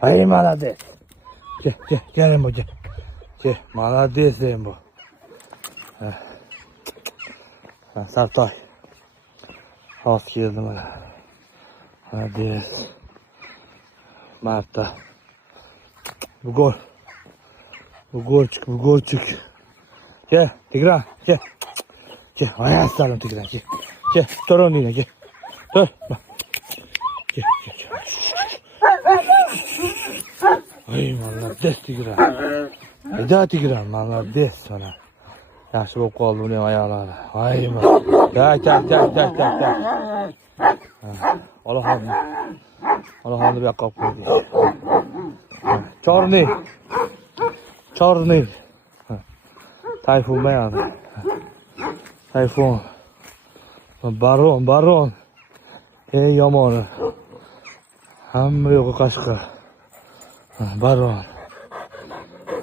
Ay молодец. Gel Embo gel. Gel молодец Embo. Sartoy. Hoş geldin bana. Молодец. Marta. Bu gol. Bu golcük. Gel Tigran gel. Gel ayağa sarılın Tigran gel. Gel dur onun yine gel. Dur bak. Gel. Ay молодец Tigran. Hayda Tigran молодец sana. Yaxshi bo'lib qoldi uning oyoqlari. Ay tak. Allah'ını bir yoqqa olib qo'ydi. Chorniy. Tayfun yani. Tayfun. Baron. Eng yomoni. Hamma yo'qi qashqa. Baron.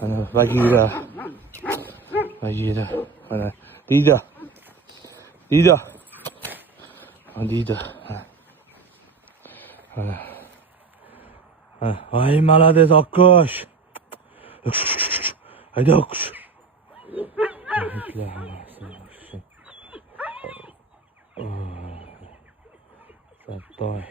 Ana Bagira. Ana Dida. Ay молодец Akkoş. Haydi Akkoş. Sartoy.